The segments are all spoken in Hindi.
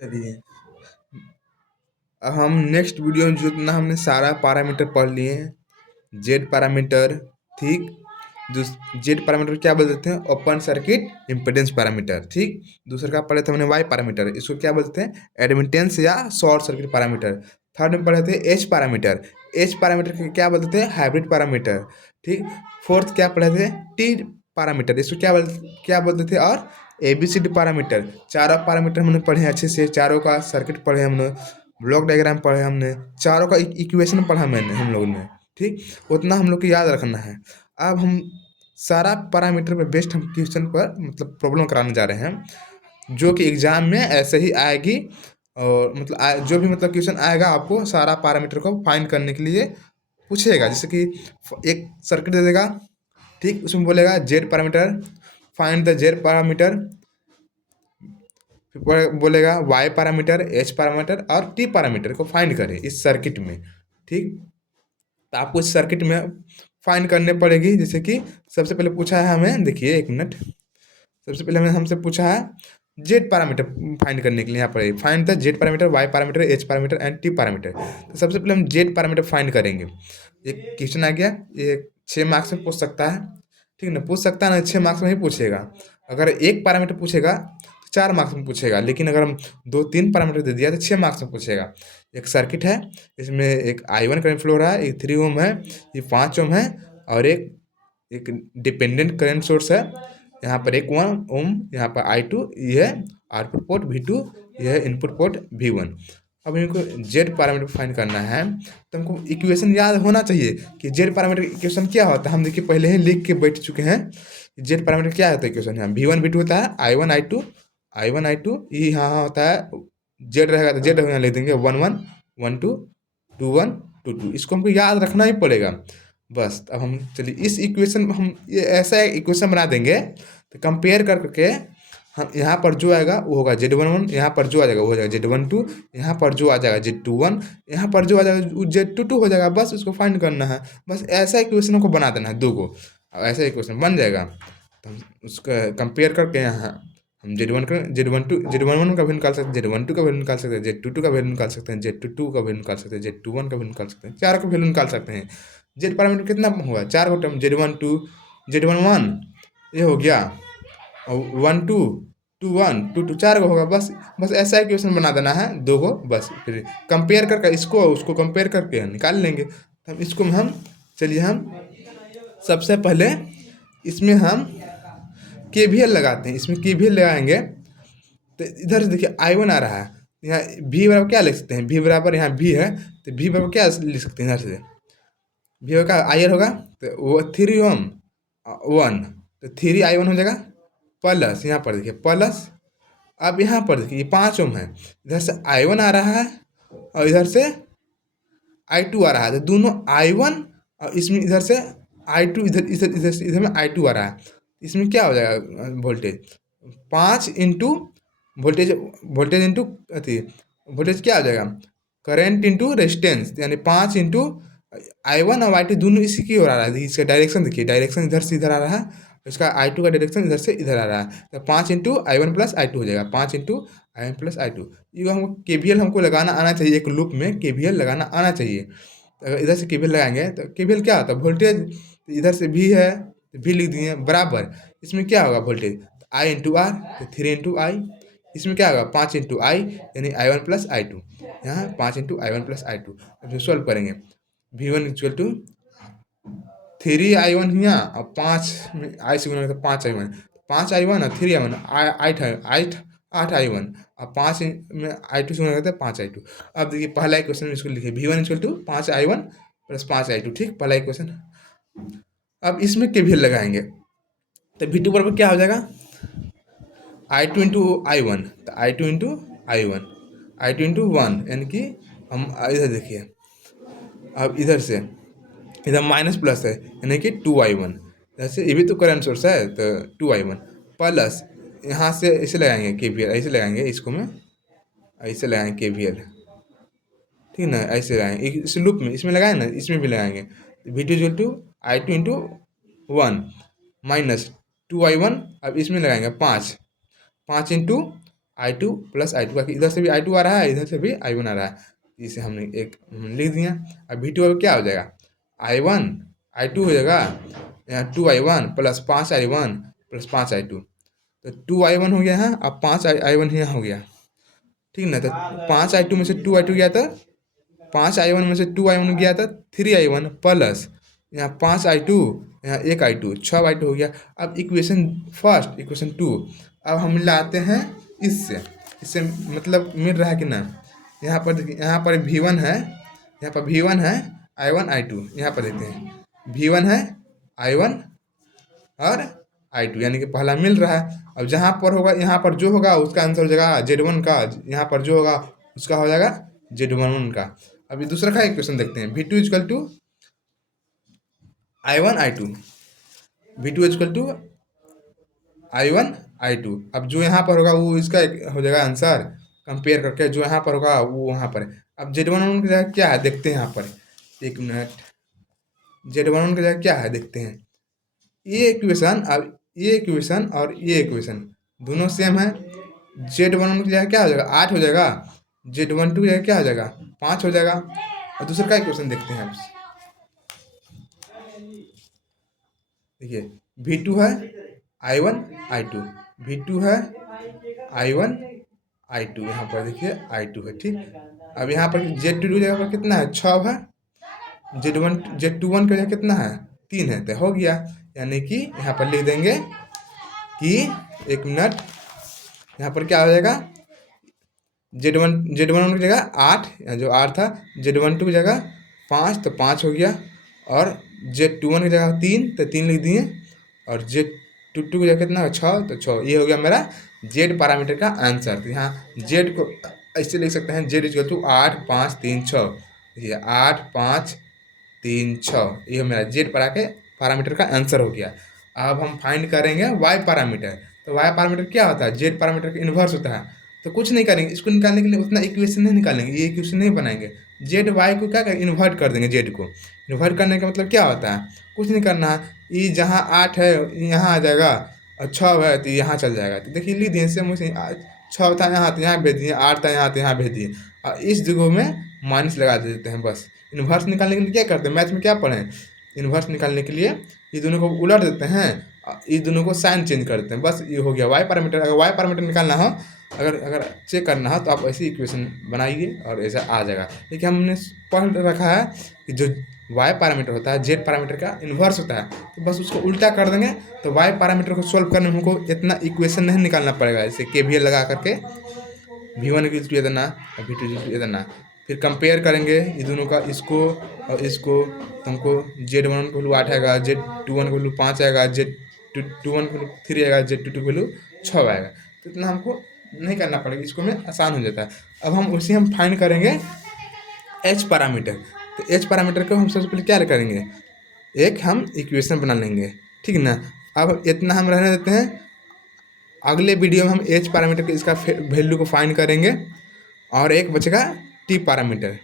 चलिए, अब हम नेक्स्ट वीडियो में जितना हमने सारा पैरामीटर पढ़ लिए हैं। जेड पैरामीटर, ठीक। जेड पैरामीटर क्या बोलते हैं? ओपन सर्किट इम्पीडेंस पैरामीटर, ठीक। दूसरा का पढ़े थे हमने वाई पैरामीटर, इसको क्या बोलते हैं? एडमिटेंस या शॉर्ट सर्किट पैरामीटर। थर्ड में पढ़े थे एच पैरामीटर। एच पैरामीटर को क्या बोलते थे? हाइब्रिड पैरामीटर, ठीक। फोर्थ क्या पढ़े थे? टी पैरामीटर, इसको क्या बोलते थे? और ABCD पैरामीटर। चारों पैरामीटर हमने पढ़े हैं अच्छे से, चारों का सर्किट पढ़े हमने, ब्लॉक डायग्राम पढ़े हमने, चारों का इक्वेशन पढ़ा मैंने हम लोगों ने, ठीक। उतना हम लोग को याद रखना है। अब हम सारा पैरामीटर पे बेस्ड हम क्वेश्चन पर मतलब प्रॉब्लम कराने जा रहे हैं, जो कि एग्जाम में ऐसे ही आएगी। और मतलब जो भी मतलब क्वेश्चन आएगा आपको सारा पैरामीटर को फाइंड करने के लिए पूछेगा। जैसे कि एक सर्किट दे देगा, ठीक। उसमें बोलेगा Z parameter, find the Z parameter. फिर बोलेगा वाई पैरामीटर, एच पैरामीटर और टी पैरामीटर को फाइंड करें इस सर्किट में, ठीक। तो आपको इस सर्किट में फाइंड करने पड़ेगी। जैसे कि सबसे पहले पूछा है हमें, देखिए एक मिनट, सबसे पहले हमें हमसे पूछा है जेड पैरामीटर फाइंड करने के लिए। यहाँ पर find the Z parameter, Y parameter, H parameter and T parameter. तो सबसे पहले हम जेड पैरामीटर फाइंड करेंगे। एक क्वेश्चन आ गया, ये 6 मार्क्स में पूछ सकता है, ठीक ना। पूछ सकता है ना, 6 मार्क्स में ही पूछेगा। अगर एक पैरामीटर पूछेगा तो 4 मार्क्स में पूछेगा, लेकिन अगर हम 2-3 पैरामीटर दे दिया तो 6 मार्क्स में पूछेगा। एक सर्किट है, इसमें एक I1 करंट फ्लो रहा है, ये 3 ओम है, ये 5 ओम है, और एक एक डिपेंडेंट करंट सोर्स है। यहाँ पर एक 1 ओम, यहाँ पर I2, ये है आउटपुट पोर्ट V2, यह है इनपुट पोर्ट V1। अब इनको जेड पैरामीटर फाइंड करना है, तो हमको इक्वेशन याद होना चाहिए कि जेड पैरामीटर इक्वेशन क्या होता है। हम देखिए पहले ही लिख के बैठ चुके हैं। जेड पैरामीटर क्या होता है इक्वेशन? यहाँ V1 V2 होता है, I1 I2, ये यहाँ होता है। जेड रहेगा तो जेड यहाँ लिख देंगे 1 1 1 2 2 1 2 2। इसको हमको याद रखना ही पड़ेगा बस। अब हम चलिए इस इक्वेशन हम ये ऐसा इक्वेशन बना देंगे, तो कंपेयर करके हम यहाँ पर जो आएगा वो होगा Z11, यहाँ पर जो आ जाएगा वो हो जाएगा Z12, यहाँ पर जो आ जाएगा Z21, यहाँ पर जो आ जाएगा वो Z22 हो जाएगा। बस उसको फाइंड करना है। बस ऐसा इक्वेशन हमको बना देना है 2 को, ऐसा इक्वेशन बन जाएगा। तो हम उसका कंपेयर करके यहाँ हम Z11 का भी निकाल सकते हैं, Z12 का भी निकाल सकते हैं, Z22 का भी निकाल सकते हैं, Z22 का भी निकाल सकते हैं, Z21 का भी निकाल सकते हैं, चारों का वैल्यू निकाल सकते हैं। जेड पैरामीटर कितना हुआ? 4 को टर्म, Z12 Z11 ये हो गया, और 1 2 2 1 2 2 4 को होगा। बस बस ऐसा इक्वेशन बना देना है 2 को, बस फिर कंपेयर करके इसको उसको कंपेयर करके निकाल लेंगे। तो हम इसको हम चलिए हम सबसे पहले इसमें हम KVL लगाते हैं। इसमें KVL लगाएंगे तो इधर से देखिए I1 आ रहा है, यहाँ V बराबर क्या लिख सकते हैं? V बराबर यहाँ V है, तो V बराबर क्या लिख सकते हैं? इधर से V का IR होगा, तो वो 3 ओम 1, तो 3I1 हो जाएगा, प्लस यहाँ पर देखिए प्लस। अब यहाँ पर देखिए ये 5 ओम है, इधर से I1 आ रहा है और इधर से I2 आ रहा है। तो दोनों I1 और इसमें इधर से I2, इधर इधर इधर से इधर में I2 आ रहा है। इसमें क्या हो जाएगा voltage? 5 into voltage, voltage into अथी वोल्टेज क्या हो जाएगा? करेंट इंटू रेजिस्टेंस, यानी 5 इंटू I1 और I2 दोनों इसी की ओर आ रहा है। इसका डायरेक्शन देखिए, डायरेक्शन इधर से इधर आ रहा है, इसका I2 का डायरेक्शन इधर से इधर आ रहा है। तो 5 इंटू I1 प्लस I2 हो जाएगा, 5 इंटू I1 प्लस I2। ये हमको KVL हमको लगाना आना चाहिए, एक लूप में KVL लगाना आना चाहिए। अगर इधर से KVL लगाएंगे तो KVL क्या होता है? वोल्टेज इधर से V है तो V लिख दिए बराबर, इसमें क्या होगा वोल्टेज? I इंटू आर, तो 3 इंटू आई। इसमें क्या होगा? 5 इंटू आई, यानी I1 प्लस I2। यहाँ 5 इंटू I1 प्लस I2। अब जो सॉल्व करेंगे V1 इक्वल टू 3I1 यहाँ, और 5 में आई से गुना तो 5I1, 5I1 और 3I1 8I1, और 5 में I2 से गुना करते हैं 5I2। अब देखिए पहला इक्वेशन में इसको लिखिए V1 equal to 5I1 plus 5I2, ठीक, पहला इक्वेशन। अब इसमें KVL लगाएंगे तो V2 बराबर क्या हो जाएगा? I2 इंटू I1, तो I2 into I1, I2 into 1, यानी कि हम इधर देखिए, अब इधर से इधर माइनस प्लस है, यानी कि 2I1, जैसे ये भी तो करंट सोर्स है, तो 2I1 प्लस यहाँ से ऐसे लगाएंगे KVL, ऐसे लगाएंगे इसको में, ऐसे लगाएंगे KVL, ठीक ना, ऐसे लगाएंगे इस लूप में, इसमें लगाए ना, इसमें भी लगाएंगे। V2 equal to I2 into 1 minus 2I1, अब इसमें लगाएंगे 5 इंटू I2 प्लस I2 का, इधर से भी I2 आ रहा है, इधर से भी I1 आ रहा है, इसे हमने एक लिख दिया। अब V2 अब क्या हो जाएगा, I1 I2 हो जाएगा, यहाँ 2I1 plus 5I1 plus 5I2, तो 2I1 हो गया है, अब 5I1 यहाँ हो गया, ठीक ना। तो 5I2 में से 2I2 गया था, 5I1 में से 2I1 गया था 3I1 प्लस यहाँ 5I2, यहाँ 1I2, 6I2 हो गया। अब इक्वेशन फर्स्ट, इक्वेशन टू, अब हम लाते हैं इससे, इससे मतलब मिल रहा है कि ना। यहाँ पर देखिए, यहाँ पर V1 है, यहाँ पर V1 है, I1 I2, यहाँ पर देखते हैं V1 है, I1 और I2, यानी कि पहला मिल रहा है। अब जहाँ पर होगा, यहाँ पर जो होगा उसका आंसर हो जाएगा Z1 का, यहाँ पर जो होगा उसका हो जाएगा Z11 का। अभी दूसरा का इक्वेशन देखते हैं, V2 equal to I1 I2, V2 equal to I1 I2। अब जो यहाँ पर होगा वो इसका हो जाएगा आंसर, कंपेयर करके जो यहाँ पर होगा वो वहाँ पर है। अब Z11 की जगह क्या है देखते हैं, यहाँ पर एक मिनट, Z11 की जगह क्या है देखते हैं। ये इक्वेशन, अब ये इक्वेशन और ये इक्वेशन दोनों सेम है। Z11 की जगह क्या हो जाएगा, 8 हो जाएगा, Z12 की जगह क्या हो जाएगा, 5 हो जाएगा। और दूसरा का इक्वेशन देखते हैं, देखिए V2 है I1 I2, V2 है I1 I2, यहाँ पर देखिए I2 है, ठीक। अब यहाँ पर Z22 जगह पर कितना है, 6 है, Z21 का जगह कितना है, 3 है, तो हो गया। यानी कि यहाँ पर लिख देंगे कि एक मिनट, यहाँ पर क्या हो जाएगा, Z11 की जगह 8, जो 8 था, Z12 की जगह 5, तो 5 हो गया, और Z21 की जगह 3, तो 3 लिख दिए, और Z22 की जगह कितना है, 6, तो 6। ये हो गया मेरा Z पैरामीटर का आंसर। तो यहाँ Z को ऐसे लिख सकते हैं, Z इक्वल टू 8 5 3 6, देखिए 8 5 3 6, ये मेरा Z पैरामीटर का आंसर हो गया। अब हम फाइंड करेंगे Y पैरामीटर। तो Y पैरामीटर क्या होता है, Z पैरामीटर का इन्वर्स होता है। तो कुछ नहीं करेंगे, इसको निकालने के लिए उतना इक्वेशन नहीं निकालेंगे, ये इक्वेशन नहीं बनाएंगे, जेड वाई को क्या करेंगे, इन्वर्ट कर देंगे। जेड को इन्वर्ट करने का मतलब क्या होता है, कुछ नहीं करना है, ये जहाँ 8 है यहाँ आ जाएगा, और 6 है तो यहाँ चल जाएगा। तो देखिए लिख दिए, सेम उसे 6 था यहाँ तो यहाँ भेज दिए, 8 था यहाँ तो यहाँ भेज दिए, और इस जगह में माइनस लगा देते हैं। बस इन्वर्स निकालने के लिए क्या करते हैं, मैथ में क्या पढ़े, इन्वर्स निकालने के लिए ये दोनों को उलट देते हैं, ये दोनों को साइन चेंज करते हैं, बस ये हो गया वाई पैरामीटर। अगर वाई पैरामीटर निकालना हो, अगर चेक करना हो, तो आप ऐसी इक्वेशन बनाइए और ऐसा आ जाएगा। देखिए हमने पढ़ रखा है कि जो वाई पैरामीटर होता है जेड पैरामीटर का इन्वर्स होता है, तो बस उसको उल्टा कर देंगे। तो वाई पैरामीटर को सॉल्व करने में हमको इतना इक्वेशन नहीं निकालना पड़ेगा, जैसे KVL लगा करके V1 इक्वल टू इतना, V2 इक्वल टू इतना, फिर कंपेयर करेंगे ये दोनों का, इसको और इसको, तो हमको Z11 को वैल्यू 8 आएगा, Z21 को वैल्यू 5 आएगा, Z21 को 3 आएगा, Z22 को वैल्यू 6 आएगा। तो इतना हमको नहीं करना पड़ेगा, इसको में आसान हो जाता है। अब हम उसी हम फाइंड करेंगे H पैरामीटर। तो H पैरामीटर को हम सबसे पहले क्या करेंगे, एक हम इक्वेशन बना लेंगे, ठीक ना। अब इतना हम रहने देते हैं, अगले वीडियो में हम H पैरामीटर के इसका वैल्यू को फाइंड करेंगे, और एक बचेगा T पैरामीटर,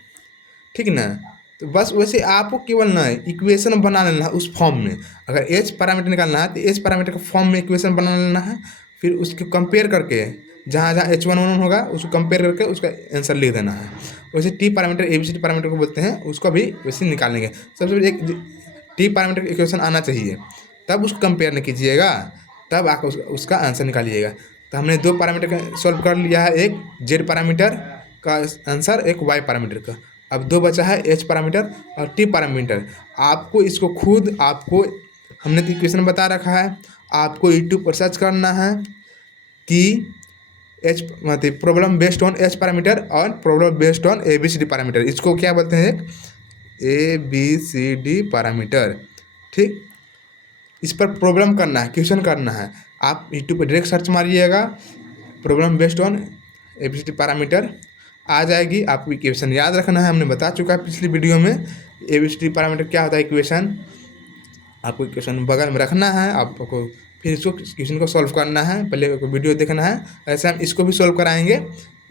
ठीक ना। तो बस वैसे आपको केवल ना इक्वेशन बना लेना है उस फॉर्म में। अगर H पैरामीटर निकालना है तो H पैरामीटर के फॉर्म में इक्वेशन बना लेना है, फिर उसको कंपेयर करके जहाँ जहाँ H11 होगा उसको कंपेयर करके उसका आंसर लिख देना है। वैसे T पैरामीटर ABCD पैरामीटर को बोलते हैं, उसको भी वैसे निकालेंगे। सबसे पहले एक T पैरामीटर इक्वेशन आना चाहिए, तब उसको कंपेयर नहीं कीजिएगा, तब आकर उसका आंसर निकालिएगा। तो हमने 2 पैरामीटर का सॉल्व कर लिया है, एक Z पैरामीटर का आंसर, एक Y पैरामीटर का। अब 2 बचा है H पैरामीटर और T पैरामीटर। आपको इसको खुद, आपको हमने तो इक्वेशन बता रखा है, आपको यूट्यूब पर सर्च करना है कि H मतलब problem based on H parameter और problem based on ABCD parameter, इसको क्या बोलते हैं, एक ABCD पैरामीटर, ठीक। इस पर प्रॉब्लम करना है, क्वेश्चन करना है। आप यूट्यूब पर डायरेक्ट सर्च मारिएगा, problem based on ABCD parameter आ जाएगी। आपको इक्वेशन याद रखना है, हमने बता चुका है पिछली वीडियो में ABCD पैरामीटर क्या होता है इक्वेशन। आपको इक्वेशन बगल में रखना है, आपको फिर इसको क्वेश्चन को सॉल्व करना है, पहले वीडियो देखना है। ऐसे हम इसको भी सॉल्व कराएंगे,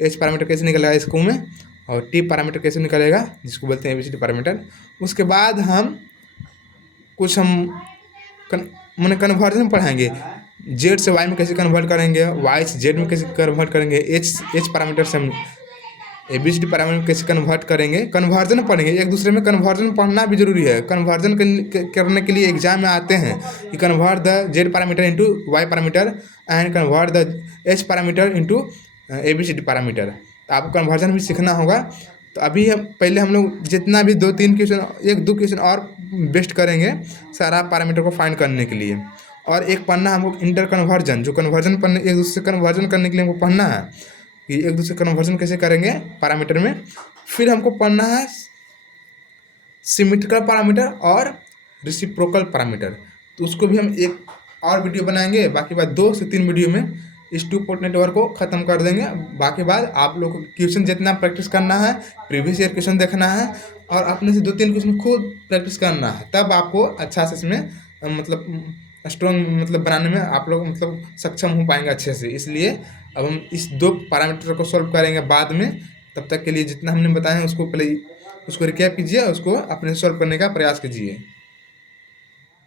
H पैरामीटर कैसे निकलेगा इसको में, और T पैरामीटर कैसे निकलेगा जिसको बोलते हैं ABCD पैरामीटर। उसके बाद हम कुछ हम मैंने कन्वर्जन पढ़ाएंगे, जेड से वाई में कैसे कन्वर्ट करेंगे, वाई से जेड में कैसे कन्वर्ट करेंगे, एच पैरामीटर से हम ABCD पैरामीटर में कैसे कन्वर्ट करेंगे, कन्वर्जन पढ़ेंगे। एक दूसरे में कन्वर्जन पढ़ना भी जरूरी है। कन्वर्जन करने के लिए एग्जाम में आते हैं कि convert the Z parameter into Y parameter and convert the H parameter into ABCD parameter. तो आपको कन्वर्जन भी सीखना होगा। तो अभी पहले हम लोग जितना भी 2-3 क्वेश्चन, 1-2 क्वेश्चन और बेस्ट करेंगे सारा पैरामीटर को फाइंड करने के लिए। और एक पढ़ना हमको इंटर कन्वर्जन, जो कन्वर्जन पढ़ने, एक दूसरे से कन्वर्जन करने के लिए हमको पढ़ना है कि एक दूसरे कन्वर्जन कैसे करेंगे पैरामीटर में। फिर हमको पढ़ना है सिमेट्रिकल पैरामीटर और रेसिप्रोकल पैरामीटर। तो उसको भी हम एक और वीडियो बनाएंगे। बाकी बात 2 से 3 वीडियो में इस 2 पोर्ट नेटवर्क को ख़त्म कर देंगे। बाकी बात आप लोग को क्वेश्चन जितना प्रैक्टिस करना है, प्रीवियस ईयर क्वेश्चन देखना है और अपने से 2-3 क्वेश्चन खुद प्रैक्टिस करना है, तब आपको अच्छा से इसमें मतलब स्ट्रॉन्ग मतलब बनाने में आप लोग मतलब सक्षम हो पाएंगे अच्छे से। इसलिए अब हम इस 2 पैरामीटर को सॉल्व करेंगे बाद में। तब तक के लिए जितना हमने बताया है उसको पहले उसको रिकैप कीजिए, उसको अपने सॉल्व करने का प्रयास कीजिए।